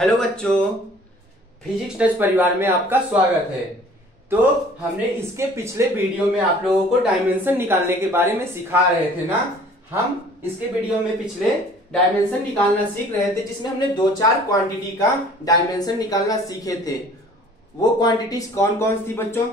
Hello बच्चों, physics touch परिवार में आपका स्वागत है। तो हमने इसके पिछले वीडियो में आप लोगों को डायमेंशन निकालने के बारे में सिखा रहे थे ना। हम इसके वीडियो में पिछले डायमेंशन निकालना सीख रहे थे, जिसमें हमने दो चार क्वांटिटी का डायमेंशन निकालना सीखे थे। वो क्वांटिटीज कौन कौन थी बच्चों?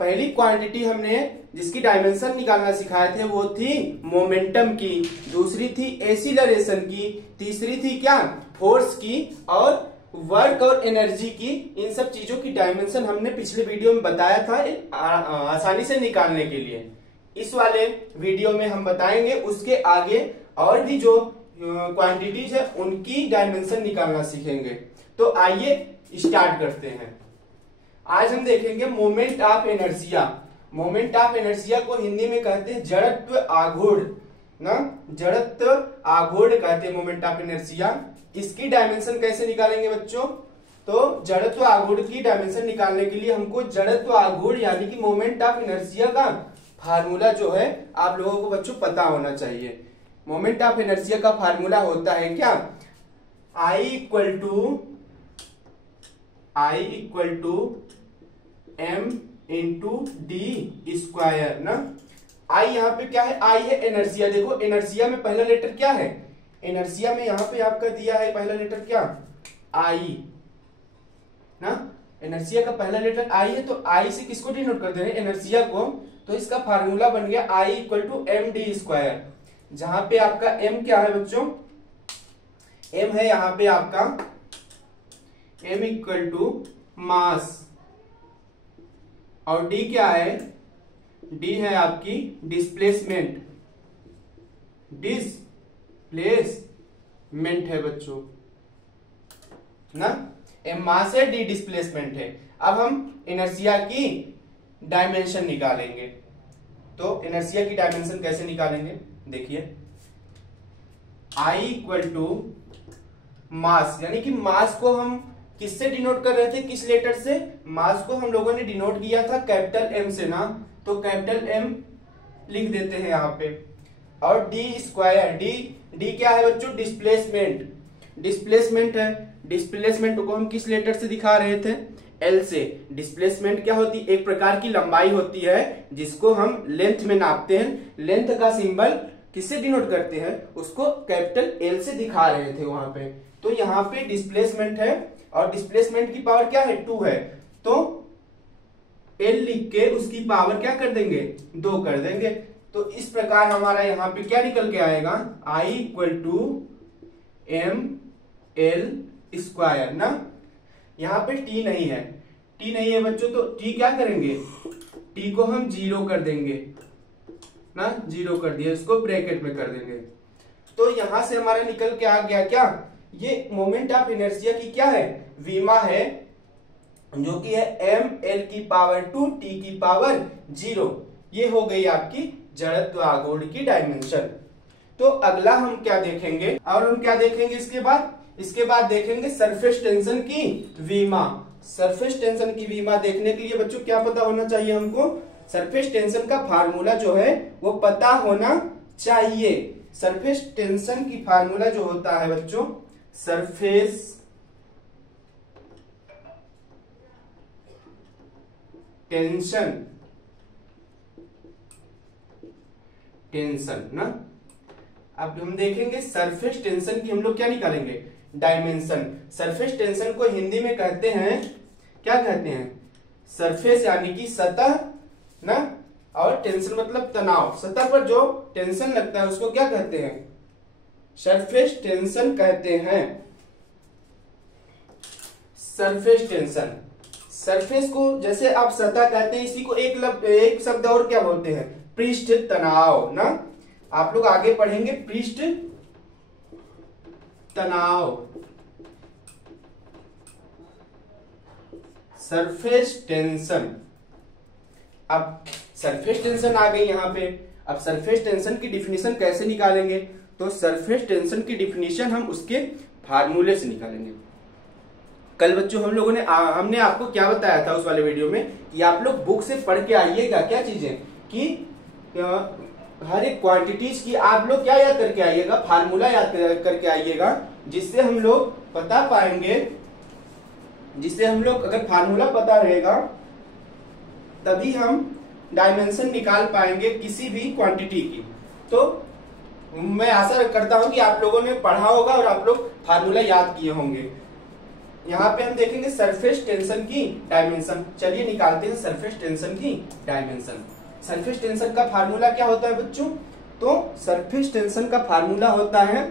पहली क्वांटिटी हमने जिसकी डायमेंशन निकालना सिखाए थे वो थी मोमेंटम की, दूसरी थी एसिलरेशन की, तीसरी थी क्या, फोर्स की, और वर्क और एनर्जी की। इन सब चीजों की डायमेंशन हमने पिछले वीडियो में बताया था आसानी से निकालने के लिए। इस वाले वीडियो में हम बताएंगे उसके आगे और भी जो क्वांटिटीज है उनकी डायमेंशन निकालना सीखेंगे। तो आइए स्टार्ट करते हैं। आज हम देखेंगे moment of inertia. Moment of inertia को हिंदी में कहते हैं जड़त्व आघूर्ण ना, जड़त्व आघूर्ण कहते हैं मोमेंट ऑफ इनर्शिया। इसकी डायमेंशन कैसे निकालेंगे बच्चों? तो जड़त्व आघूर्ण की डायमेंशन निकालने के लिए हमको जड़त्व आघूर्ण यानी कि मोमेंट ऑफ इनर्शिया का फार्मूला जो है आप लोगों को बच्चों पता होना चाहिए। मोमेंट ऑफ इनर्शिया का फार्मूला होता है क्या, I equal to m into D square ना। I यहाँ पे क्या है? I है इनर्शिया। देखो इनर्शिया में पहला लेटर क्या है? इनर्शिया में यहाँ पे आपका दिया है पहला लेटर क्या, I ना। इनर्शिया का पहला लेटर I है, तो I से किसको डिनोट कर दे रहे हैं? इनर्शिया को। तो इसका फार्मूला बन गया I equal to M D square, जहां पे आपका m क्या है बच्चों? m है यहाँ पे आपका m इक्वल टू मास, और d क्या है? d है आपकी डिस्प्लेसमेंट, डिस्प्लेसमेंट है बच्चों ना। m मास है, d डिस्प्लेसमेंट है। अब हम इनर्शिया की डायमेंशन निकालेंगे। तो इनर्शिया की डायमेंशन कैसे निकालेंगे देखिए, I इक्वल टू मास, यानी कि मास को हम किससे डिनोट कर रहे थे, किस लेटर से? मास को हम लोगों ने डिनोट किया था कैपिटल M से ना, तो कैपिटल M लिख देते हैं यहाँ पे। और डी स्क्वायर, डी क्या है बच्चों? डिस्प्लेसमेंट, डिस्प्लेसमेंट है। डिस्प्लेसमेंट को हम किस लेटर से दिखा रहे थे? L से। डिस्प्लेसमेंट क्या होती है? एक प्रकार की लंबाई होती है जिसको हम लेंथ में नापते हैं। लेंथ का सिंबल किससे डिनोट करते हैं? उसको कैपिटल L से दिखा रहे थे वहां पे। तो यहाँ पे डिस्प्लेसमेंट है और डिस्प्लेसमेंट की पावर क्या है? 2 है। तो L लिख के उसकी पावर क्या कर देंगे? 2 कर देंगे। तो इस प्रकार हमारा यहाँ पे क्या निकल के आएगा? I equal to M L square ना। यहाँ पे t नहीं है, t नहीं है बच्चों, तो t क्या करेंगे? t को हम 0 कर देंगे ना, 0 कर दिया, इसको ब्रैकेट में कर देंगे। तो यहां से हमारा निकल के आ गया क्या, ये मोमेंट ऑफ इनर्शिया की क्या है? विमा है, जो कि है m l की पावर 2 t की पावर 0। ये हो गई आपकी जड़त्व आघूर्ण की डायमेंशन। तो अगला हम क्या देखेंगे, और हम क्या देखेंगे इसके बाद देखेंगे सरफेस टेंशन की विमा। सरफेस टेंशन की विमा देखने के लिए बच्चों क्या पता होना चाहिए हमको? सरफेस टेंशन का फार्मूला जो है वो पता होना चाहिए। सरफेस टेंशन की फार्मूला जो होता है बच्चों, सरफेस टेंशन ना। अब हम देखेंगे सरफेस टेंशन की हम लोग क्या निकालेंगे? डायमेंशन। सरफेस टेंशन को हिंदी में कहते हैं, क्या कहते हैं? सरफेस यानी कि सतह ना, और टेंशन मतलब तनाव। सतह पर जो टेंशन लगता है उसको क्या कहते हैं? सरफेस टेंशन कहते हैं। सरफेस टेंशन, सरफेस को जैसे आप सतह कहते हैं, इसी को एक शब्द और क्या बोलते हैं? पृष्ठ तनाव ना। आप लोग आगे पढ़ेंगे पृष्ठ तनाव, सरफेस टेंशन। अब सरफेस टेंशन आ गई यहाँ पे। अब सरफेस टेंशन की डिफिनीशन कैसे निकालेंगे? तो सरफेस टेंशन की डिफिनीशन हम उसके फार्मूले से निकालेंगे। कल बच्चों हम लोगों ने हमने आपको क्या बताया था उस वाले वीडियो में कि आप लोग बुक से पढ़ के आइएगा क्या चीजें, कि हर एक क्वांटिटीज की आप लोग क्या याद करके आइएगा, फार्मूला याद करके आइएगा, जिससे हम लोग बता पाएंगे, जिससे हम लोग अगर फार्मूला पता रहेगा तभी हम डायमेंशन निकाल पाएंगे किसी भी क्वांटिटी की। तो मैं आशा करता हूं कि आप लोगों ने पढ़ा होगा और आप लोग फार्मूला याद किए होंगे। यहाँ पे हम देखेंगे सरफेस टेंशन की डायमेंशन। चलिए निकालते हैं सरफेस टेंशन की डायमेंशन। सरफेस टेंशन का फार्मूला क्या होता है बच्चों? तो सरफेस टेंशन का फार्मूला होता है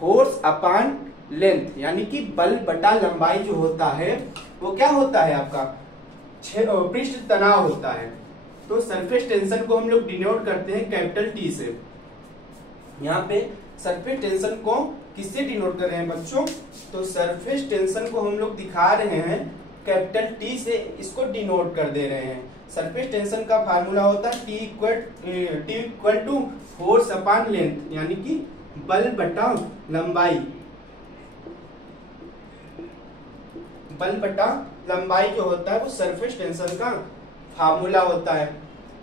फोर्स अपॉन लेंथ, यानी कि बल बटा लंबाई जो होता है वो क्या होता है आपका पृष्ठ तनाव होता है। तो सरफेस टेंशन को हम लोग डिनोट करते हैं कैपिटल टी से। यहाँ पे सरफेस टेंशन को किससे डिनोट कर रहे हैं बच्चों? तो सरफेस टेंशन को हम लोग दिखा रहे हैं कैपिटल टी से, इसको डिनोट कर दे रहे हैं। सरफेस टेंशन का फार्मूला होता है T equal to force upon length, यानी कि बल बटा लंबाई, बल बटा लंबाई जो होता है वो सरफेस टेंशन का फार्मूला होता है।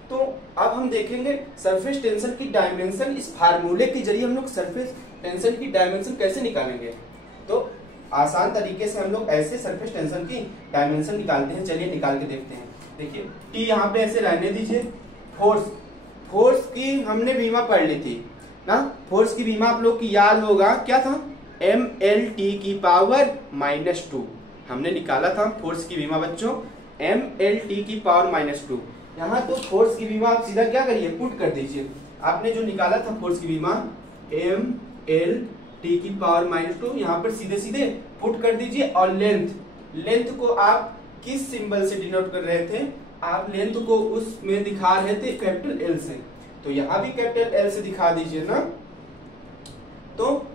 तो अब हम देखेंगे सरफेस टेंशन की डायमेंशन, इस फार्मूले के जरिए हम लोग सरफेस टेंशन की डायमेंशन कैसे निकालेंगे। तो आसान तरीके से हम लोग ऐसे सरफेस टेंशन की डायमेंशन निकालते हैं। चलिए निकाल के देखते हैं। देखिए टी यहाँ पे ऐसे रहने दीजिए। फोर्स की हमने बीमा पढ़ ली थी ना, फोर्स की बीमा आप लोग की याद होगा क्या था? mlt की पावर -2 हमने निकाला था फोर्स की बीमा बच्चों, mlt की पावर -2। यहाँ तो फोर्स की बीमा आप सीधा क्या करिए, पुट कर दीजिए। आपने जो निकाला था फोर्स की बीमा mlt की पावर -2, यहाँ पर सीधे सीधे पुट कर दीजिए। और लेंथ को आप किस सिंबल से डिनोट कर रहे थे? आप लेंथ को उसमें दिखा रहे थे कैपिटल एल से, तो यहाँ भी कैपिटल एल से दिखा दीजिए ना। तो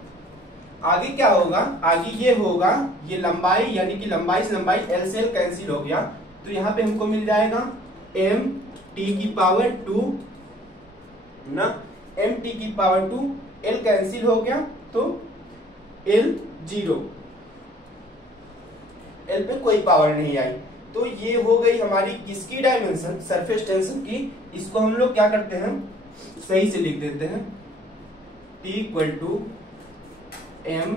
आगे क्या होगा? आगे ये होगा, ये लंबाई यानी कि लंबाई से लंबाई एल से एल कैंसिल हो गया, तो यहाँ पे हमको मिल जाएगा m t की पावर 2 ना, m t की पावर 2, l कैंसिल हो गया तो l 0, l पे कोई पावर नहीं आई। तो ये हो गई हमारी किसकी डायमेंशन? सरफेस टेंशन की। इसको हम लोग क्या करते हैं, सही से लिख देते हैं, t इक्वल टू m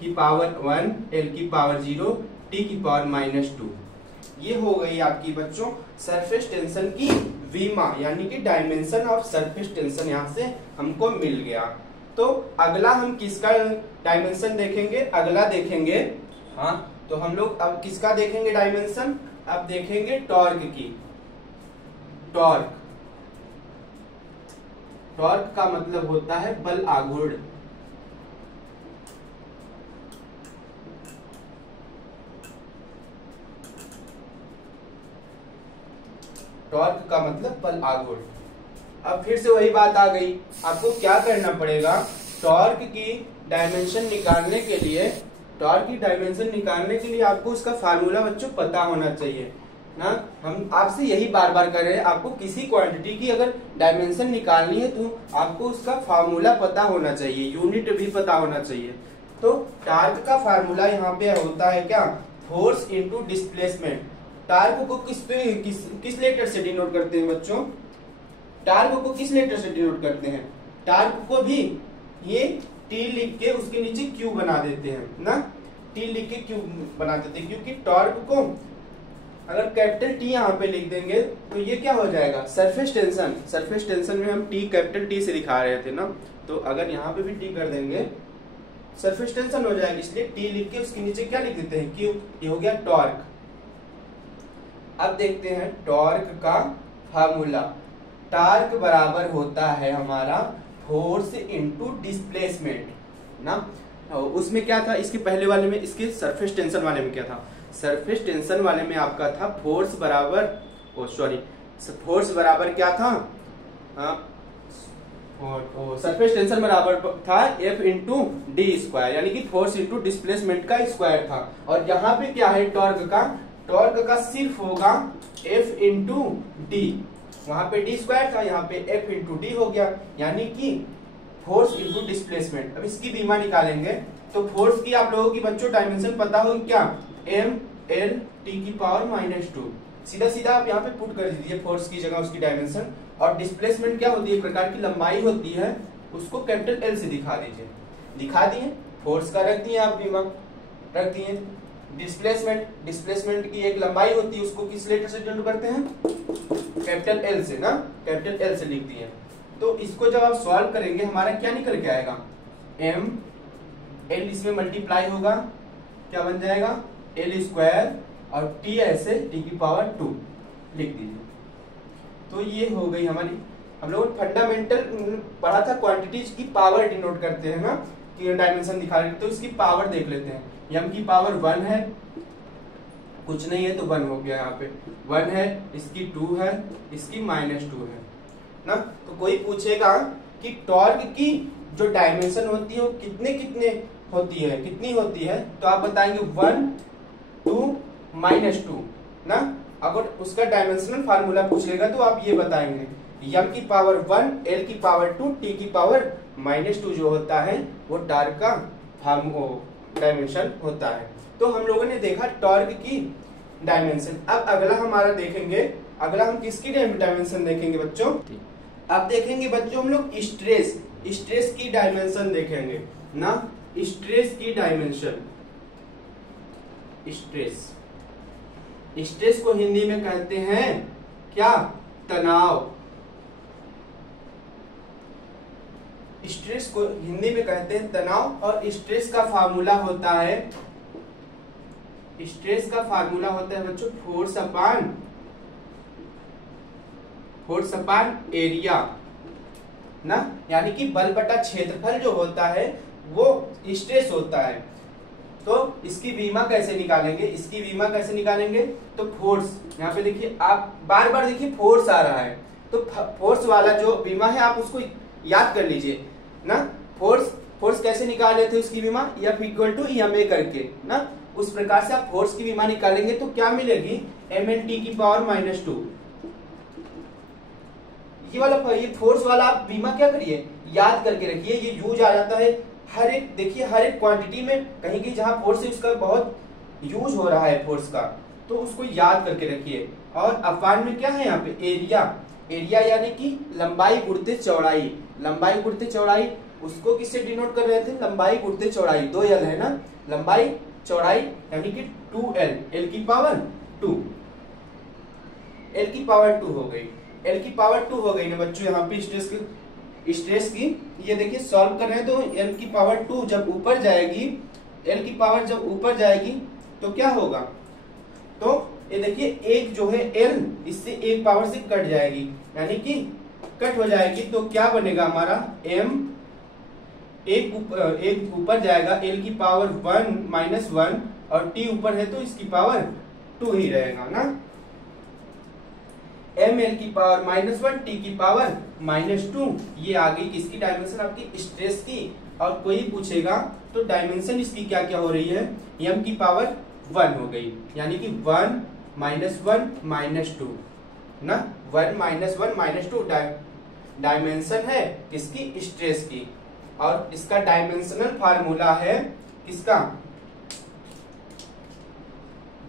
की पावर 1, l की पावर 0, t की पावर -2। ये हो गई आपकी बच्चों सरफेस टेंशन की विमा, यानी कि डायमेंशन ऑफ सरफेस टेंशन यहाँ से हमको मिल गया। तो अगला हम किसका डायमेंशन देखेंगे? अगला देखेंगे, हाँ, तो हम लोग अब किसका देखेंगे डायमेंशन? अब देखेंगे टॉर्क की। टॉर्क का मतलब होता है बल आघूर्ण। टॉर्क का मतलब बल आघूर्ण। अब फिर से वही बात आ गई, आपको क्या करना पड़ेगा? टॉर्क की डायमेंशन निकालने के लिए, आपको उसका फार्मूला बच्चों पता होना चाहिए ना। हम आपसे यही बार बार कर रहे हैं, आपको किसी क्वांटिटी की अगर डायमेंशन निकालनी है तो आपको उसका फार्मूला पता होना चाहिए, यूनिट भी पता होना चाहिए। तो टॉर्क का फार्मूला यहाँ पे होता है क्या? Force into displacement. टॉर्क को किस लेटर से डिनोट करते हैं बच्चों? टॉर्क को किस लेटर से डिनोट करते हैं? टॉर्क को भी ये टी लिख के उसके नीचे क्यू बना देते हैं ना, टी लिख के क्यू बना देते हैं, क्योंकि टॉर्क को अगर कैपिटल टी यहाँ पे लिख देंगे तो ये क्या हो जाएगा? सरफेस टेंशन में हम टी कैपिटल टी से दिखा रहे थे ना, तो अगर यहाँ पे भी टी कर देंगे सरफेस टेंशन हो जाएगी, इसलिए टी लिख के उसके नीचे क्या लिख देते हैं? क्यू। ये हो गया टॉर्क। अब देखते हैं टॉर्क का फार्मूला। टॉर्क बराबर होता है हमारा फोर्स इनटू डिस्प्लेसमेंट ना। उसमें क्या था इसके पहले वाले में, इसके सरफेस टेंशन वाले में क्या था? सरफेस टेंशन वाले में आपका था फोर्स बराबर क्या था? सरफेस टेंशन बराबर था F इंटू डी स्क्वायर, यानी कि फोर्स इंटू डिस्प्लेसमेंट का स्क्वायर था। और यहाँ पे क्या है? टॉर्क का सिर्फ होगा F इंटू डी। वहां पे डी स्क्वायर था, यहाँ पे F इंटू डी हो गया, यानी कि फोर्स इंटू डिस्प्लेसमेंट। अब इसकी बीमा निकालेंगे तो फोर्स की आप लोगों की बच्चों डायमेंशन पता होगी क्या? m l t की पावर -2। सीधा सीधा आप यहाँ पे पुट कर दीजिए फोर्स की जगह उसकी डायमेंशन। और डिस्प्लेसमेंट क्या होती है, एक प्रकार की लंबाई होती है, उसको कैपिटल एल से दिखा दीजिए। दिखा दिए, फोर्स का रख दिए आप बीमा, रख दिए। डिस्प्लेसमेंट की एक लंबाई होती है, उसको किस लेटर से डिनोट करते हैं, कैपिटल एल से ना, कैपिटल एल से लिख दिए। तो इसको जब आप सॉल्व करेंगे हमारा क्या निकल के आएगा, एम एल इसमें मल्टीप्लाई होगा, क्या बन जाएगा एल स्क्वायर और टी ऐसे टी की पावर 2 लिख दीजिए। तो ये हो गई हमारी, हम लोग फंडामेंटल पढ़ा था क्वांटिटीज की पावर डिनोट करते हैं ना, कि डायमेंशन दिखा रहे, तो इसकी पावर देख लेते हैं। एम की पावर 1 है, कुछ नहीं है तो 1 हो गया, यहाँ पे 1 है, इसकी 2 है, इसकी -2 है ना। तो कोई पूछेगा कि टॉर्क की जो डायमेंशन होती है वो कितने कितने होती है, कितनी होती है, तो आप बताएंगे 1 2 -2 ना। अगर उसका डायमेंशनल फार्मूला पूछ लेगा तो आप ये बताएंगे एम की पावर 1 एल की पावर 2 टी की पावर -2 जो होता है वो टॉर्क का डायमेंशन होता है। तो हम लोगों ने देखा टॉर्क की डायमेंशन। अब अगला हमारा देखेंगे, अगला हम किसकी डायमेंशन देखेंगे बच्चों, अब देखेंगे बच्चों हम लोग स्ट्रेस की डायमेंशन देखेंगे ना। स्ट्रेस की डायमेंशन, स्ट्रेस को हिंदी में कहते हैं क्या, तनाव। स्ट्रेस को हिंदी में कहते हैं तनाव। और स्ट्रेस का फार्मूला होता है, स्ट्रेस का फार्मूला होता है बच्चों फोर्स अपान एरिया ना, यानी कि बल बटा क्षेत्रफल जो होता है वो स्ट्रेस होता है। तो इसकी बीमा कैसे निकालेंगे, इसकी बीमा कैसे निकालेंगे, तो फोर्स, यहाँ पे देखिए आप बार बार देखिए फोर्स आ रहा है, तो फोर्स वाला जो बीमा है आप उसको याद कर लीजिए ना। फोर्स कैसे निकाले थे उसकी बीमा, F इक्वल टू EMA करके ना। उस प्रकार से आप फोर्स की बीमा निकालेंगे तो क्या मिलेगी, MNT की पावर -2। ये फोर्स वाला आप बीमा क्या करिए, याद करके रखिए, ये यूज आ जाता है हर एक, देखिए हर एक क्वांटिटी में कहीं कहीं जहां फोर्स है उसका बहुत यूज हो रहा है फोर्स का, तो उसको याद करके रखिए। और अपान में क्या है यहाँ पे एरिया यानी कि लंबाई गुणित चौड़ाई, लंबाई गुणित चौड़ाई, उसको किससे डिनोट कर रहे थे, लंबाई गुणित चौड़ाई, 2L है ना, लंबाई चौड़ाई यानी कि 2L, L की पावर 2, L की पावर 2 हो गई, L की पावर 2 हो गई ना बच्चों। यहाँ पे स्ट्रेस की ये देखिए सॉल्व कर रहे हैं, तो L की पावर 2 जब ऊपर जाएगी, L की पावर जब ऊपर जाएगी तो क्या होगा, तो ये देखिए एक जो है L इससे एक पावर से कट जाएगी, यानी कि कट हो जाएगी, तो क्या बनेगा हमारा M एक ऊपर जाएगा, L की पावर 1 -1 और T ऊपर है तो इसकी पावर 2 ही रहेगा ना। M L की पावर -1 T की पावर -2, ये आ गई किसकी डायमेंशन, आपकी स्ट्रेस की। और कोई पूछेगा तो डायमेंशन इसकी क्या क्या हो रही है, M की पावर 1 हो गई, यानी कि 1 -1 -2 ना, 1 -1 -2 डायमेंशन है किसकी, स्ट्रेस की। और इसका डायमेंशनल फार्मूला है किसका,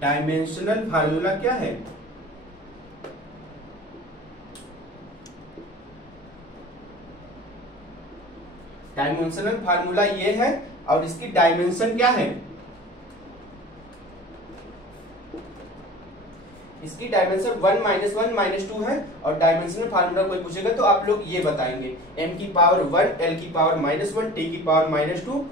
डायमेंशनल फार्मूला क्या है, डायमेंशनल फार्मूला ये है। और इसकी डायमेंशन क्या है, इसकी डायमेंशन 1 -1 -2 है। और डायमेंशनल फार्मूला कोई पूछेगा तो आप लोग ये बताएंगे, M की पावर 1 L की पावर -1 T की पावर -2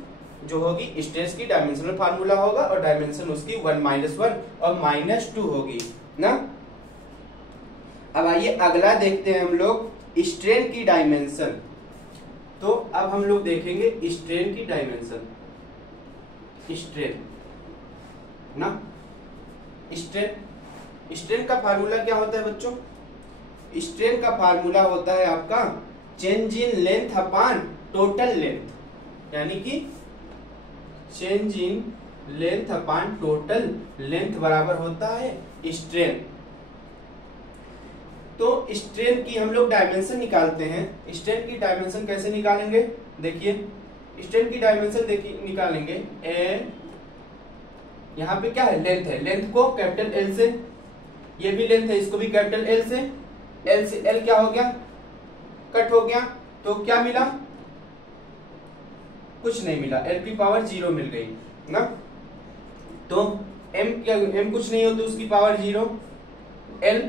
जो होगी स्ट्रेस की डायमेंशनल फार्मूला होगा, और डायमेंशन उसकी 1 -1 और -2 होगी ना। अब आइए अगला देखते हैं हम लोग स्ट्रेन की डायमेंशन। तो अब हम लोग देखेंगे स्ट्रेन की डायमेंशन, स्ट्रेन ना, स्ट्रेन का फार्मूला क्या होता है बच्चों, स्ट्रेन का फार्मूला होता है आपका change in length upon total length, यानी कि change in length upon total length बराबर होता है स्ट्रेन। तो स्ट्रेन की हम लोग डायमेंशन निकालते हैं। स्ट्रेन की डायमेंशन कैसे निकालेंगे, देखिए स्ट्रेन की डायमेंशन देखिए निकालेंगे, यहाँ पे क्या है लेंथ है, लेंथ को कैपिटल L से ये भी लेंथ है, इसको भी कैपिटल एल से एल क्या हो गया, कट हो गया, तो क्या मिला, कुछ नहीं मिला, एल की पावर 0 मिल गई ना। तो एम क्या, एम कुछ नहीं हो तो उसकी पावर 0, एल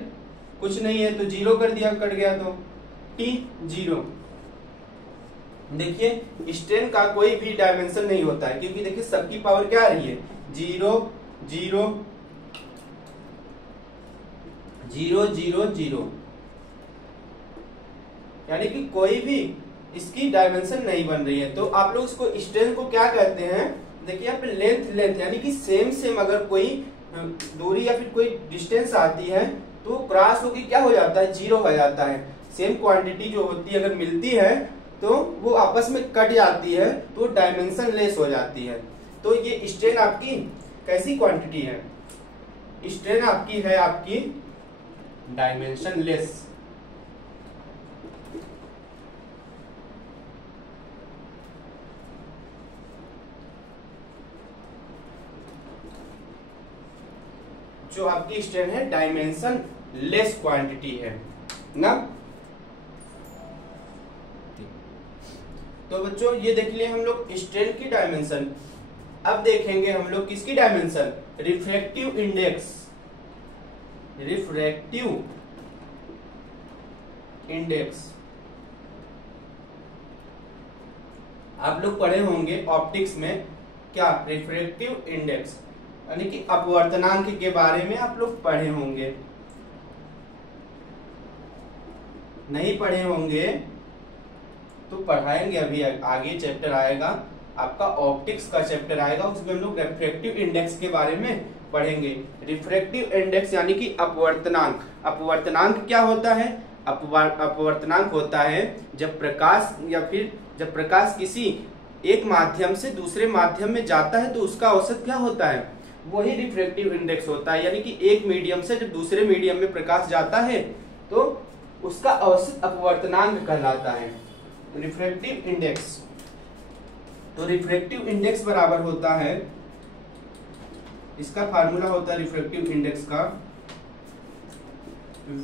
कुछ नहीं है तो 0 कर दिया, कट गया, तो टी 0। देखिए स्ट्रेन का कोई भी डायमेंशन नहीं होता है, क्योंकि देखिए सबकी पावर क्या आ रही है, 0 0 0 0 0, यानी कि कोई भी इसकी डायमेंशन नहीं बन रही है। तो आप लोग इसको स्ट्रेन को क्या कहते हैं, देखिए यहाँ पे लेंथ यानी कि सेम अगर कोई दूरी या फिर कोई डिस्टेंस आती है तो क्रॉस होकर क्या हो जाता है, 0 हो जाता है। सेम क्वांटिटी जो होती है अगर मिलती है तो वो आपस में कट जाती है तो डायमेंशन लेस हो जाती है। तो ये स्ट्रेन आपकी कैसी क्वांटिटी है, स्ट्रेन आपकी है आपकी डायमेंशन लेस। जो आपकी स्ट्रेन है डायमेंशन लेस क्वांटिटी है ना। तो बच्चों ये देख लिए हम लोग स्ट्रेन की डायमेंशन। अब देखेंगे हम लोग किसकी dimension, refractive index. Refractive index आप लोग पढ़े होंगे ऑप्टिक्स में, क्या रिफ्रैक्टिव इंडेक्स यानी कि अपवर्तनांक के बारे में आप लोग पढ़े होंगे। नहीं पढ़े होंगे तो पढ़ाएंगे, अभी आगे चैप्टर आएगा आपका ऑप्टिक्स का चैप्टर आएगा, उसमें हम लोग रिफ्रैक्टिव इंडेक्स के बारे में पढ़ेंगे। रिफ्रैक्टिव इंडेक्स यानी कि अपवर्तनांक। अपवर्तनांक क्या होता है, अपवर्तनांक होता है जब प्रकाश या फिर जब प्रकाश किसी एक माध्यम से दूसरे माध्यम में जाता है तो उसका औसत क्या होता है, वही रिफ्रैक्टिव इंडेक्स होता है। यानी कि एक मीडियम से जब दूसरे मीडियम में प्रकाश जाता है तो उसका औसत अपवर्तनांक कहलाता है, रिफ्रैक्टिव इंडेक्स। तो रिफ्रैक्टिव इंडेक्स बराबर होता है, इसका फार्मूला होता है रिफ्रैक्टिव इंडेक्स का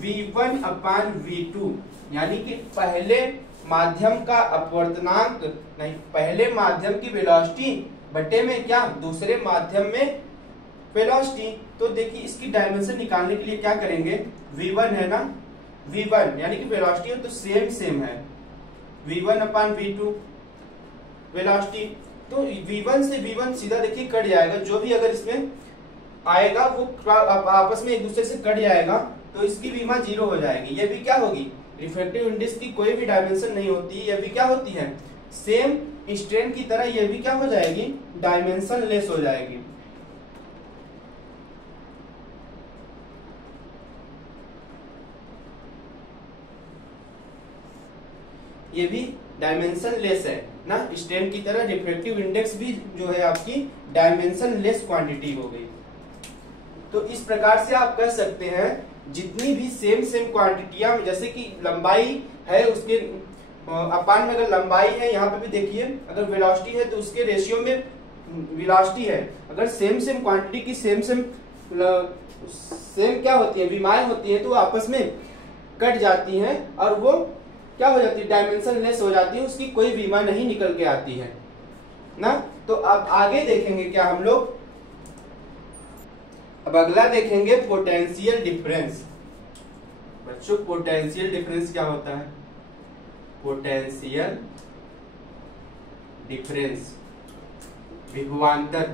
V1/V2, यानी कि पहले माध्यम का अपवर्तनांक नहीं, पहले माध्यम की वेलोसिटी बटे में क्या, दूसरे माध्यम में वेलोसिटी। तो देखिए इसकी डायमेंशन निकालने के लिए क्या करेंगे, V1 है ना, V1 यानी कि वेलोसिटी हो तो सेम है, V1/V2 वेलोसिटी। तो V1 से V1 सीधा देखिए कट जाएगा, जो भी अगर इसमें आएगा वो आपस में एक दूसरे से कट जाएगा तो इसकी विमा 0 हो जाएगी। ये भी क्या होगी, रिफ्रैक्टिव इंडेक्स की कोई भी डायमेंशन नहीं होती, ये भी क्या होती है, सेम स्ट्रेन की तरह ये भी क्या हो जाएगी, डायमेंशन लेस हो जाएगी। ये भी डायमेंशन लेस है ना, स्ट्रेन की तरह रिफ्रैक्टिव इंडेक्स भी जो है आपकी डायमेंशन लेस क्वांटिटी हो गई। तो इस प्रकार से आप कह सकते हैं जितनी भी सेम क्वांटिटियां, जैसे कि लंबाई है उसके अपान में अगर लंबाई है, यहाँ पे भी देखिए अगर वेलोसिटी है तो उसके रेशियो में वेलोसिटी है। अगर सेम क्वांटिटी की सेम क्या होती है, विमाएं होती है तो आपस में कट जाती हैं और वो क्या हो जाती है, डायमेंशन लेस हो जाती है, उसकी कोई विमा नहीं निकल के आती है ना। तो अब आगे देखेंगे क्या हम लोग, अब अगला देखेंगे पोटेंशियल डिफरेंस। बच्चों पोटेंशियल डिफरेंस क्या होता है, पोटेंशियल डिफरेंस विभवांतर,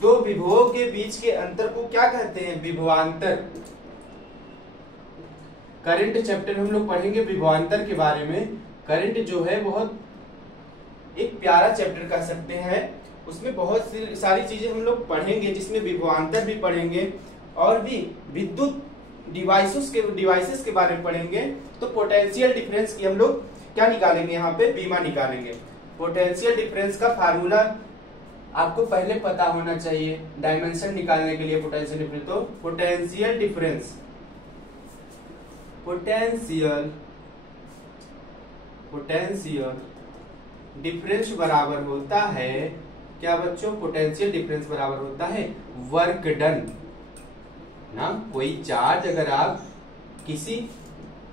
दो विभवों के बीच के अंतर को क्या कहते हैं, विभवांतर। करंट चैप्टर हम लोग पढ़ेंगे विभवांतर के बारे में। करंट जो है बहुत एक प्यारा चैप्टर कह सकते हैं, उसमें बहुत सारी चीजें हम लोग पढ़ेंगे जिसमें विभवांतर भी पढ़ेंगे और भी विद्युत डिवाइसेस के बारे में पढ़ेंगे। तो पोटेंशियल डिफरेंस की हम लोग क्या निकालेंगे, यहाँ पे बीमा निकालेंगे। पोटेंशियल डिफरेंस का फार्मूला आपको पहले पता होना चाहिए डायमेंशन निकालने के लिए पोटेंशियल डिफरेंस। तो पोटेंशियल डिफरेंस बराबर होता है क्या बच्चों, पोटेंशियल डिफरेंस बराबर होता है वर्क डन। ना। कोई चार्ज अगर आप किसी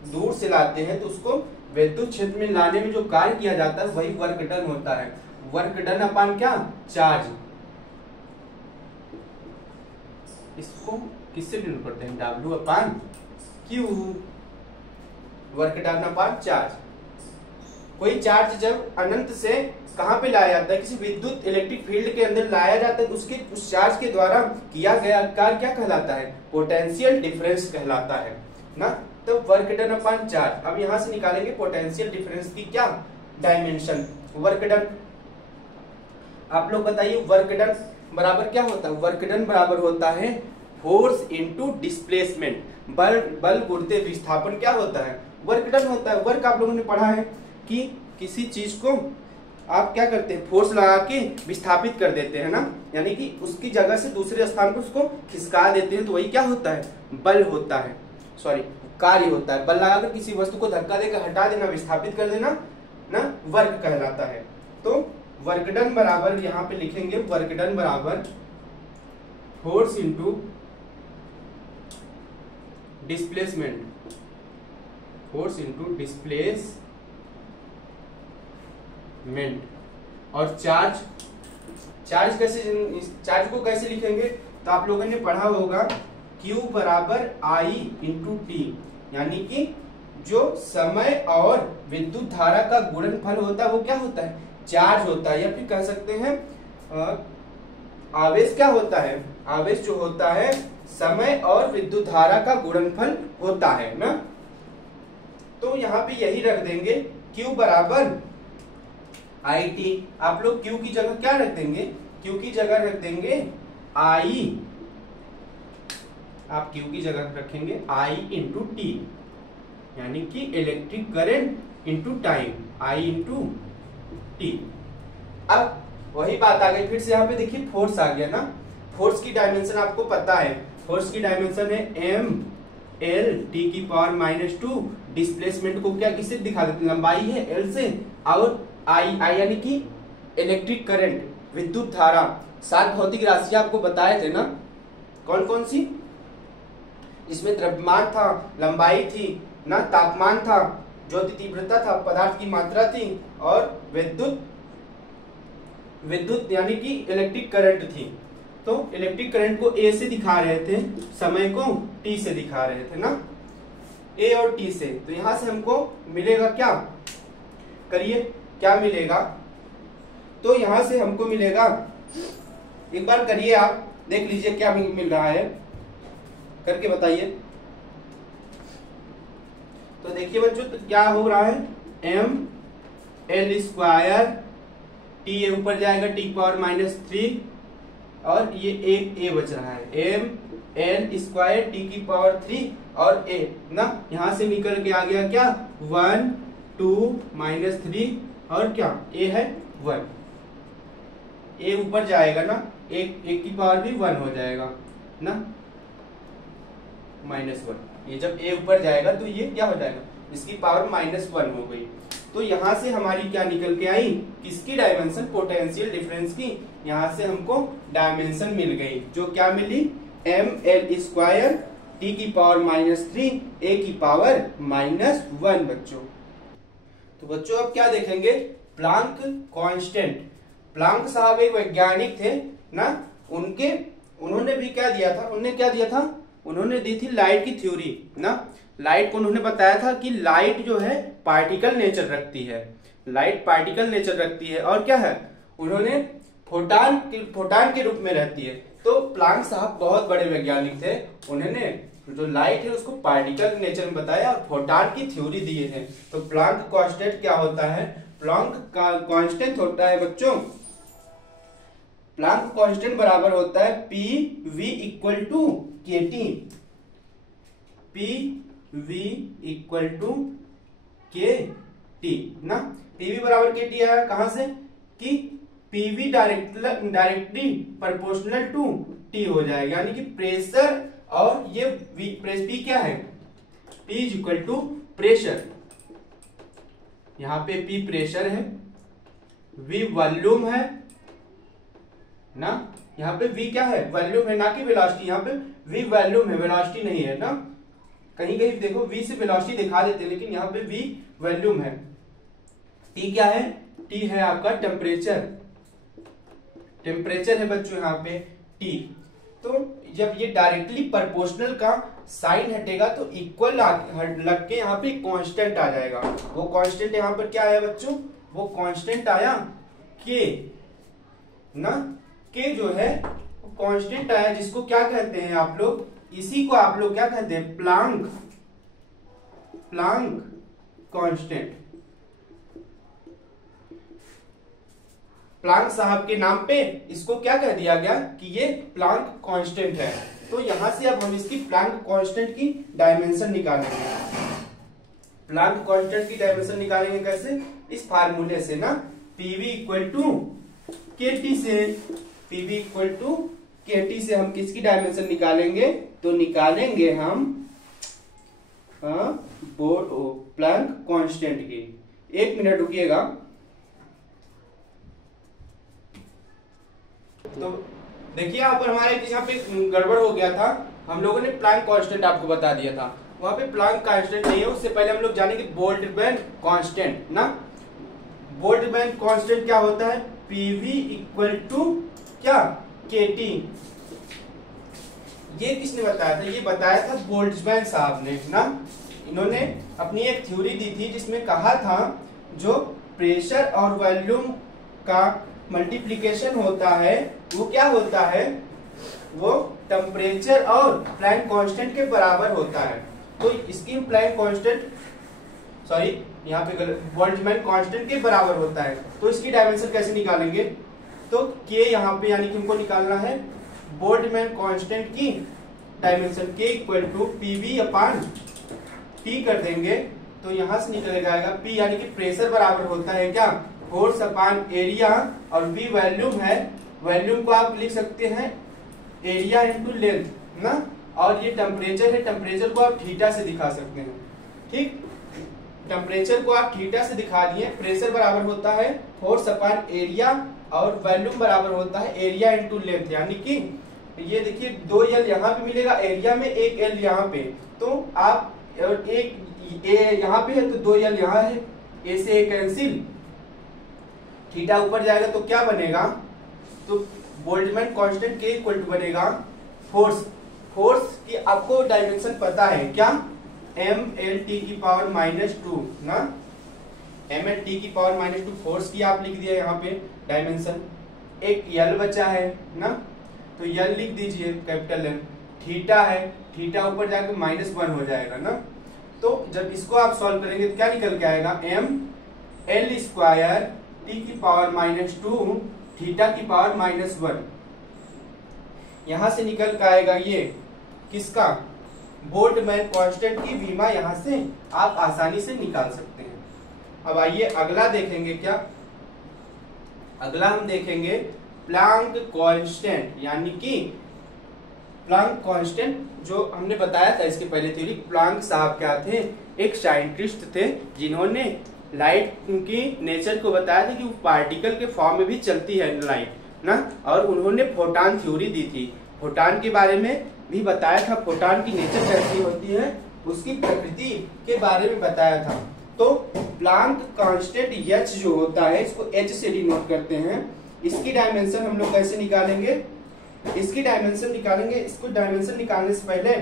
दूर से लाते हैं तो उसको विद्युत क्षेत्र में लाने में जो कार्य किया जाता है वही वर्क डन होता है। वर्क डन अपान क्या, चार्ज। इसको किससे डिनोट करते हैं, W अपान Q, वर्क डन अपान चार्ज। कोई चार्ज जब अनंत से कहां पे लाया जाता है, किसी विद्युत इलेक्ट्रिक फील्ड के अंदर लाया जाता है तो उसके उस चार्ज के द्वारा किया गया कार्य क्या कहलाता है, पोटेंशियल डिफरेंस कहलाता है ना। तो वर्क डन अपान चार्ज। अब यहां से निकालेंगे पोटेंशियल डिफरेंस की क्या डायमेंशन। वर्क डन, आप लोग बताइए वर्क डन बराबर क्या होता है, वर्क डन बराबर होता है फोर्स इनटू डिस्प्लेसमेंट। बल गुणित विस्थापन क्या होता है, वर्क डन होता है। वर्क आप लोगों ने पढ़ा है कि किसी चीज को आप क्या करते हैं, फोर्स लगा के विस्थापित कर देते हैं ना, यानी कि उसकी जगह से दूसरे स्थान पर उसको खिसका देते हैं, तो वही क्या होता है, बल होता है, सॉरी कार्य होता है। बल लगाकर किसी वस्तु को धक्का देकर हटा देना, विस्थापित कर देना ना, वर्क कहलाता है। तो वर्क डन बराबर यहां पे लिखेंगे, वर्क डन बराबर force into displacement, force into displacement. और चार्ज, चार्ज कैसे, चार्ज को कैसे लिखेंगे, तो आप लोगों ने पढ़ा होगा Q बराबर I इंटू टी, यानी कि जो समय और विद्युत धारा का गुणनफल होता है वो क्या होता है, चार्ज होता है। या फिर कह सकते हैं आवेश क्या होता है, आवेश जो होता है समय और विद्युत धारा का गुणनफल होता है ना। तो यहाँ पे यही रख देंगे Q बराबर IT। आप लोग Q की जगह क्या रख देंगे, Q की जगह रख देंगे I, आप Q की जगह रखेंगे I इंटू टी, यानी कि electric current into time, I into T. अब वही बात आ गई फिर से, यहाँ पे देखिए फोर्स आ गया ना। फोर्स की डायमेंशन आपको पता है, फोर्स की डायमेंशन है M L T की पावर -2। डिस्प्लेसमेंट को क्या किससे दिखा देते हैं, लंबाई है L से, और I यानी कि इलेक्ट्रिक करंट, विद्युत धारा। 7 भौतिक राशियां आपको बताए थे ना, कौन कौन सी, इसमें द्रव्यमान था, लंबाई थी ना, तापमान था, ज्योति तीव्रता था, पदार्थ की मात्रा थी, और विद्युत यानी कि इलेक्ट्रिक करंट थी। तो इलेक्ट्रिक करंट को A से दिखा रहे थे, समय को T से दिखा रहे थे ना, A और T से। तो यहां से हमको मिलेगा क्या, करिए क्या मिलेगा, तो यहां से हमको मिलेगा, एक बार करिए आप देख लीजिए क्या मिल रहा है, करके बताइए। तो देखिए बच्चों, तो क्या हो रहा है, M L स्क्वायर T ऊपर जाएगा T पावर -3, और ये एक A बच रहा है, M L स्क्वायर T की पावर 3 और A ना, यहां से निकल के आ गया क्या 1 2 -3, और क्या A है 1, A ऊपर जाएगा ना, एक की पावर भी 1 हो जाएगा ना, -1। ये जब A ऊपर जाएगा तो ये क्या हो जाएगा, इसकी पावर -1 हो गई। तो यहां से हमारी क्या निकल के आई, किसकी डायमेंशन, पोटेंशियल डिफरेंस की। यहां से हमको डायमेंशन मिल गई, जो क्या मिली, ML स्क्वायर T की पावर -3 A की पावर -1 बच्चों। तो बच्चों अब क्या देखेंगे, प्लांक कांस्टेंट। प्लांक साहब एक वैज्ञानिक थे ना, उन्होंने भी क्या दिया था, उन्होंने दी थी लाइट की थ्योरी ना। लाइट को उन्होंने बताया था कि लाइट जो है पार्टिकल नेचर रखती है, लाइट पार्टिकल नेचर रखती है, और क्या है, उन्होंने फोटान के रूप में रहती है। तो प्लांक साहब बहुत बड़े वैज्ञानिक थे, उन्होंने जो लाइट है उसको पार्टिकल नेचर में बताया और फोटान की थ्योरी दिए थे। तो प्लांक कांस्टेंट क्या होता है, प्लांक का कांस्टेंट होता है बच्चों, प्लांक कांस्टेंट बराबर होता है PV equal to KT, PV equal to KT ना। PV बराबर KT आया कहां से, कि PV directly proportional to T हो जाएगा, यानी कि प्रेशर, और ये P क्या है, P is equal to pressure, यहाँ पे P प्रेशर है, V वॉल्यूम है, ना। यहाँ पे v क्या है, वॉल्यूम है, ना कि वेलोसिटी। यहाँ पे v वॉल्यूम है, वेलोसिटी नहीं है ना। कहीं कहीं देखो v से वेलोसिटी दिखा देते हैं, लेकिन यहाँ पे v वॉल्यूम है। t क्या है, t है आपका टेम्परेचर, टेम्परेचर है बच्चों यहाँ पे t। तो जब ये डायरेक्टली प्रोपोर्शनल का साइन हटेगा तो इक्वल लग के यहाँ पे कांस्टेंट आ जाएगा। वो कांस्टेंट यहाँ पर क्या आया बच्चों, वो कांस्टेंट आया k ना। k जो है कांस्टेंट आया, जिसको क्या कहते हैं आप लोग, इसी को आप लोग क्या कहते हैं, प्लांक, प्लांक कांस्टेंट। प्लांक साहब के नाम पे इसको क्या कह दिया गया कि ये प्लांक कांस्टेंट है। तो यहां से अब हम इसकी प्लांक कांस्टेंट की डायमेंशन निकालेंगे। प्लांक कांस्टेंट की डायमेंशन निकालेंगे कैसे, इस फार्मूले से ना, पीवी इक्वल टू केटी से, पीवी इक्वल टू केटी से हम किसकी डायमेंशन निकालेंगे, तो निकालेंगे हम प्लांक कांस्टेंट की। एक मिनट रुकिएगा। तो देखिए यहाँ पर हमारे यहाँ पे गड़बड़ हो गया था, हम लोगों ने प्लांक कांस्टेंट आपको बता दिया था, वहां पे प्लांक कांस्टेंट नहीं है। उससे पहले हम लोग जानेंगे बोल्ट्जमैन कांस्टेंट ना। बोल्ट्जमैन कांस्टेंट क्या होता है, पीवी इक्वल टू क्या, केटी। ये किसने बताया था, ये बताया था बोल्ट्जमैन साहब ने ना। इन्होंने अपनी एक थ्योरी दी थी जिसमें कहा था जो प्रेशर और वॉल्यूम का मल्टीप्लिकेशन होता है वो क्या होता है, वो टेम्परेचर और प्लैंक कांस्टेंट के बराबर होता है। तो इसकी प्लैंक कांस्टेंट, सॉरी यहाँ पे बोल्ट्जमैन कांस्टेंट के बराबर होता है। तो इसकी डायमेंशन कैसे निकालेंगे, तो के यहाँ पे यानी कि हमको निकालना है बोल्ट्जमैन कांस्टेंट की dimension, K equal to PV upon T कर देंगे तो यहां से निकल जाएगा पी यानी कि प्रेशर बराबर होता है क्या, फोर्स अपान एरिया, और वी वॉल्यूम है, वॉल्यूम को आप लिख सकते हैं एरिया इंटू लेंथ ना। और ये टेम्परेचर है, टेम्परेचर को आप थीटा से दिखा सकते हैं। ठीक, टेम्परेचर को आप थीटा से दिखा दिए। प्रेशर बराबर होता है फोर्स अपान एरिया और वॉल्यूम बराबर होता है एरिया इंटू लेंथ, यानी कि ये देखिए 2 एल यहाँ पे मिलेगा एरिया में, 1 एल यहाँ पे। तो आप एक ए यहाँ पे है तो 2 एल यहाँ है, ए से ए कैंसिल, थीटा ऊपर जाएगा तो क्या बनेगा, तो बोल्ट्जमैन कांस्टेंट के इक्वल टू बनेगा फोर्स। फोर्स की आपको डायमेंशन पता है क्या, एम एल टी की पावर -2 ना, एम एल टी की पावर -2 फोर्स की आप लिख दिया यहाँ पे डायमेंशन। एक यल बचा है ना, तो यल लिख दीजिए कैपिटल एल। थीटा है, थीटा ऊपर जाकर -1 हो जाएगा ना। तो जब इसको आप सॉल्व करेंगे तो क्या निकल के आएगा, एम एल स्क्वायर टी की पावर -2 थीटा की पावर -1। यहां से निकल के आएगा ये किसका, बोल्ट्जमैन कांस्टेंट की विमा यहां से आप आसानी से निकाल सकते हैं। अब आइए अगला देखेंगे क्या, अगला हम देखेंगे प्लांक कांस्टेंट, यानी कि प्लांक कांस्टेंट जो हमने बताया था इसके पहले थ्योरी। प्लांक साहब क्या थे, एक साइंटिस्ट थे जिन्होंने लाइट की नेचर को बताया था कि वो पार्टिकल के फॉर्म में भी चलती है लाइट ना, और उन्होंने फोटॉन थ्योरी दी थी। फोटॉन के बारे में भी बताया था, फोटॉन की नेचर कैसी होती है उसकी प्रकृति के बारे में बताया था। तो प्लांक कांस्टेंट एच जो होता है इसको एच से डिनोट करते हैं। इसकी डायमेंशन हम लोग कैसे निकालेंगे, इसकी डायमेंशन निकालेंगे। इसको डायमेंशन निकालने से पहले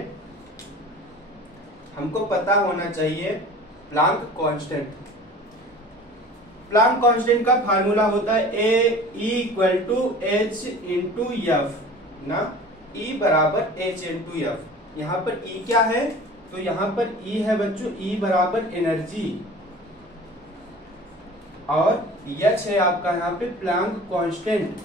हमको पता होना चाहिए प्लांक कांस्टेंट। प्लांक कांस्टेंट का फार्मूला होता है E equal to H into F ना, ई बराबर एच इंटू एफ। यहाँ पर ई क्या है, तो यहाँ पर ई है बच्चों, ई बराबर एनर्जी, और एच है आपका यहाँ पे प्लांक कांस्टेंट।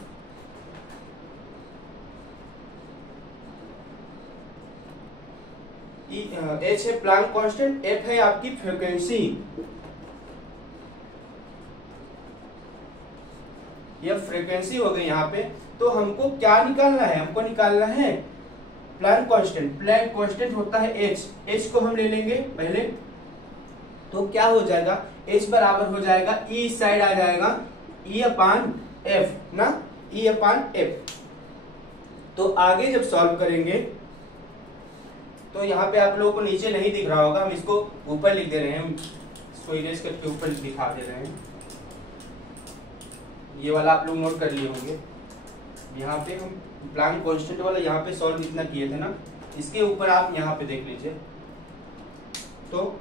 एच है प्लांक कांस्टेंट, एफ है आपकी फ्रीक्वेंसी, यह फ्रीक्वेंसी हो गई यहाँ पे। तो हमको क्या निकालना है, हमको निकालना है प्लांक कांस्टेंट। प्लांक कांस्टेंट होता है एच, एच को हम ले लेंगे पहले, तो क्या हो जाएगा, एच बराबर हो जाएगा ई साइड आ जाएगा ई अपान एफ ना, E/F। तो आगे जब सॉल्व करेंगे तो यहाँ पे आप लोगों को नीचे नहीं दिख रहा होगा, हम इसको ऊपर लिख दे रहे हैं, इसको इरेज करके ऊपर दिखा दे रहे हैं। ये वाला आप लोग नोट कर लिए होंगे। यहाँ पे हम प्लांक कांस्टेंट वाला यहाँ पे सॉल्व इतना किए थे ना, इसके ऊपर आप यहाँ पे देख लीजिए। तो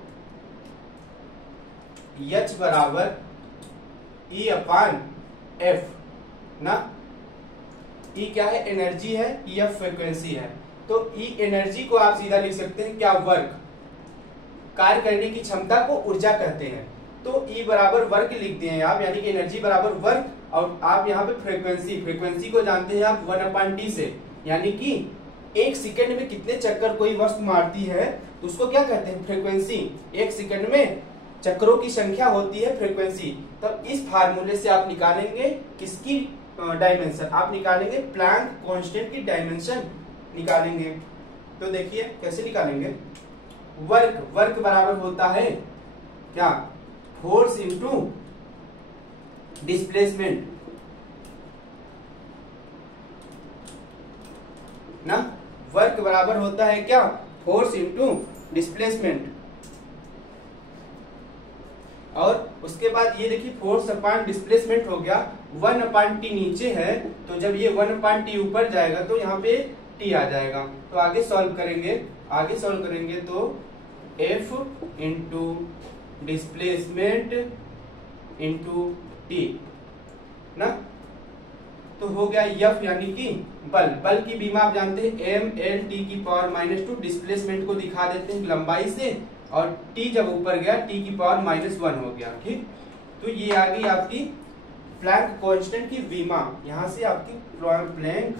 H बराबर E/F ना, E क्या है, एनर्जी है, F फ्रीक्वेंसी है। तो E एनर्जी को आप सीधा लिख सकते हैं क्या, वर्क, कार्य करने की क्षमता को ऊर्जा कहते हैं। तो E बराबर वर्क लिख दिए आप, यानी कि एनर्जी बराबर वर्क, और आप यहाँ पे फ्रीक्वेंसी को जानते हैं आप 1/T से, यानी कि एक सेकंड में कितने चक्कर कोई वस्तु मारती है तो उसको क्या कहते हैं, फ्रीक्वेंसी। एक सेकंड में चक्रों की संख्या होती है फ्रीक्वेंसी। तब इस फार्मूले से आप निकालेंगे किसकी डायमेंशन, आप निकालेंगे प्लैंक कांस्टेंट की डायमेंशन निकालेंगे। तो देखिए कैसे निकालेंगे, वर्क बराबर होता है क्या, फोर्स इनटू डिस्प्लेसमेंट ना, वर्क बराबर होता है क्या, फोर्स इनटू डिस्प्लेसमेंट। और उसके बाद ये देखिए फोर्स अपॉन डिस्प्लेसमेंट हो गया, 1/T नीचे है, तो जब ये 1/T ऊपर जाएगा तो यहाँ पे T आ जाएगा। तो आगे सॉल्व करेंगे तो F into displacement into T ना, तो हो गया F, यानी कि बल की बीमा आप जानते हैं mL/T⁻²। डिस्प्लेसमेंट को दिखा देते हैं लंबाई से, और T जब ऊपर गया T⁻⁻1 हो गया, ठीक। तो ये आ गई आपकी प्लैंक कांस्टेंट की बीमा, यहां से आपकी प्लैंक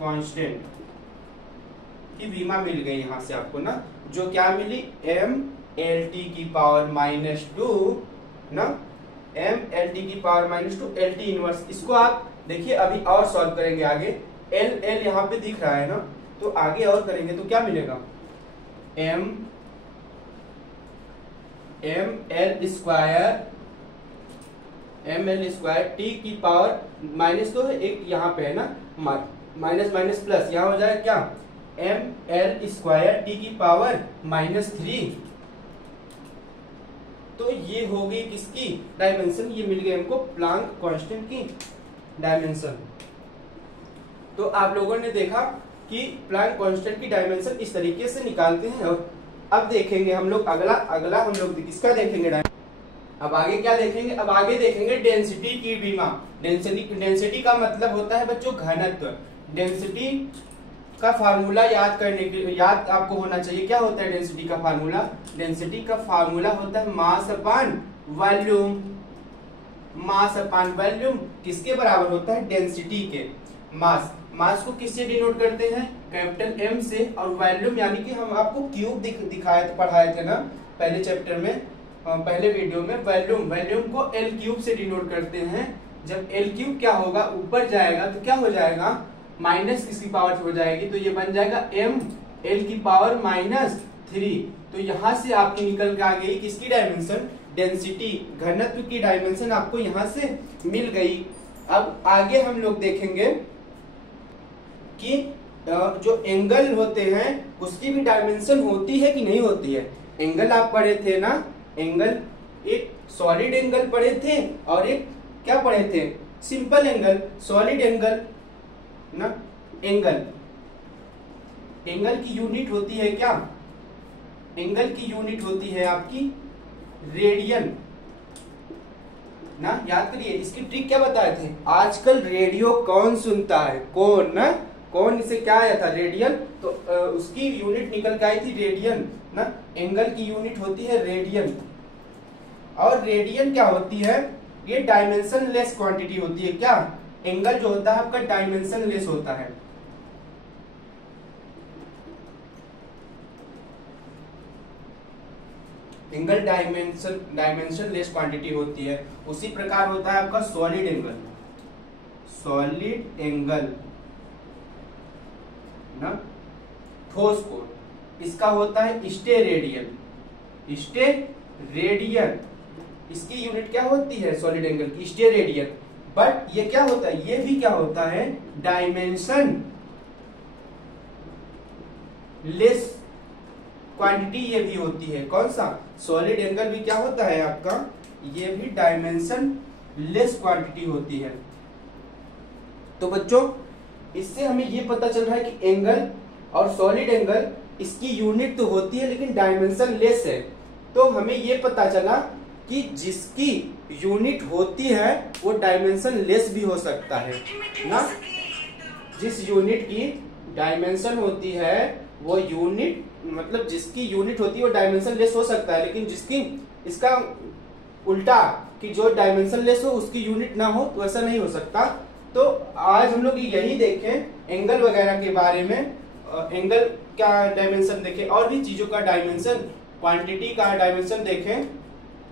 कांस्टेंट की बीमा मिल गई यहां से आपको ना, जो क्या मिली, mL/T⁻² ना, mL/T⁻² LT इनवर्स। इसको आप देखिए अभी और सॉल्व करेंगे आगे, L यहाँ पे दिख रहा है ना, तो आगे और करेंगे तो क्या मिलेगा, mL² T की पावर माइनस, तो एक यहाँ पे है ना माइनस माइनस प्लस, यहाँ हो जाएगा क्या, mL² T⁻³ तो ये हो गई किसकी डायमेंशन, ये मिल गई हमको प्लैंक कांस्टेंट की डायमेंशन। तो आप लोगों ने देखा कि प्लैंक कांस्टेंट की डायमेंशन इस तरीके से निकालते हैं। और अब देखेंगे हम लोग अगला हम लोग किसका देखेंगे, अब आगे क्या देखेंगे, अब आगे देखेंगे डेंसिटी की बीमा। डेंसिटी का मतलब होता है बच्चों घनत्व। डेंसिटी का फार्मूला याद आपको होना चाहिए, क्या होता है डेंसिटी का फार्मूला, डेंसिटी का फार्मूला होता है mass upon volume. Mass upon volume किसके बराबर होता है, डेंसिटी के। मास को किससे डिनोट करते हैं, कैपिटल M से, और वॉल्यूम यानी कि हम आपको क्यूब पढ़ाए थे ना पहले चैप्टर में, पहले वीडियो में। वॉल्यूम को L³ से डिनोट करते हैं। जब L³ क्या होगा, ऊपर जाएगा तो क्या हो जाएगा, माइनस किसकी पावर हो जाएगी, तो ये बन जाएगा mL⁻³ तो यहाँ से आपकी निकल के आ गई किसकी डायमेंशन, डेंसिटी, घनत्व की डायमेंशन आपको यहाँ से मिल गई। अब आगे हम लोग देखेंगे कि जो एंगल होते हैं उसकी भी डायमेंशन होती है कि नहीं होती है। एंगल आप पढ़े थे ना, एंगल एक सॉलिड एंगल पढ़े थे और एक क्या पढ़े थे, सिंपल एंगल। सॉलिड एंगल ना, एंगल की यूनिट होती है क्या, एंगल की यूनिट होती है आपकी रेडियन ना, याद करिए। इसकी ट्रिक क्या बताए थे, आजकल रेडियो कौन सुनता है, कौन ना, कौन इसे क्या आया था, रेडियन, तो उसकी यूनिट निकल के आई थी रेडियन ना। एंगल की यूनिट होती है रेडियन, और रेडियन क्या होती है, ये डायमेंशन लेस क्वांटिटी होती है क्या, एंगल जो होता है आपका डायमेंशन लेस होता है। एंगल डायमेंशन लेस क्वांटिटी होती है। उसी प्रकार होता है आपका सॉलिड एंगल ना, ठोस कोण, इसका होता है स्टेरेडियन। इसकी यूनिट क्या होती है सॉलिड एंगल की, स्टेरेडियन। बट ये क्या होता है, ये भी क्या होता है, डायमेंशन लेस क्वांटिटी ये भी होती है। कौन सा, सॉलिड एंगल भी क्या होता है आपका, ये भी डायमेंशन लेस क्वांटिटी होती है। तो बच्चों इससे हमें ये पता चल रहा है कि एंगल और सॉलिड एंगल इसकी यूनिट तो होती है लेकिन डायमेंशन लेस है। तो हमें ये पता चला कि जिसकी यूनिट होती है वो डायमेंशन लेस भी हो सकता है ना। जिस यूनिट की डायमेंशन होती है वो यूनिट, मतलब जिसकी यूनिट होती है वो डायमेंशन लेस हो सकता है, लेकिन जिसकी, इसका उल्टा कि जो डायमेंशन लेस हो उसकी यूनिट ना हो तो ऐसा नहीं हो सकता। तो आज हम लोग यही देखें एंगल वगैरह के बारे में, एंगल का डायमेंशन देखें और भी चीजों का डायमेंशन, क्वांटिटी का डायमेंशन देखें।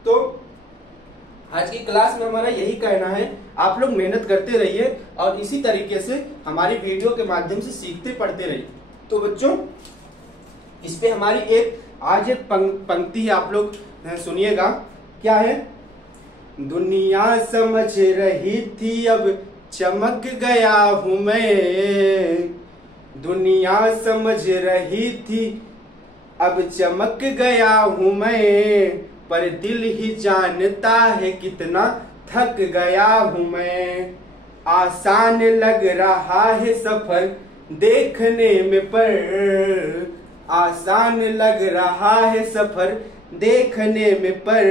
तो आज की क्लास में हमारा यही कहना है, आप लोग मेहनत करते रहिए और इसी तरीके से हमारी वीडियो के माध्यम से सीखते पढ़ते रहिए। तो बच्चों इस पे हमारी आज एक पंक्ति है, आप लोग सुनिएगा, क्या है, दुनिया समझ रही थी अब चमक गया हूं मैं, दुनिया समझ रही थी अब चमक गया हूं मैं, पर दिल ही जानता है कितना थक गया हूं मैं, आसान लग रहा है सफर देखने में पर, आसान लग रहा है सफर देखने में पर,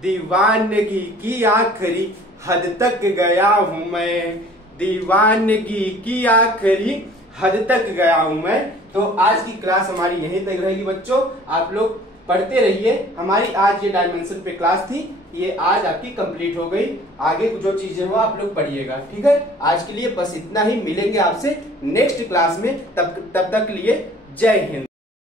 दीवानगी की आखिरी हद तक गया हूं मैं, दीवानगी की आखिरी हद तक गया हूं मैं। तो आज की क्लास हमारी यहीं तक रहेगी बच्चों, आप लोग पढ़ते रहिए। हमारी आज ये डायमेंशन पे क्लास थी, ये आज आपकी कंप्लीट हो गई। आगे जो चीजें हो आप लोग पढ़िएगा, ठीक है। आज के लिए बस इतना ही, मिलेंगे आपसे नेक्स्ट क्लास में, तब तक लिए जय हिंद।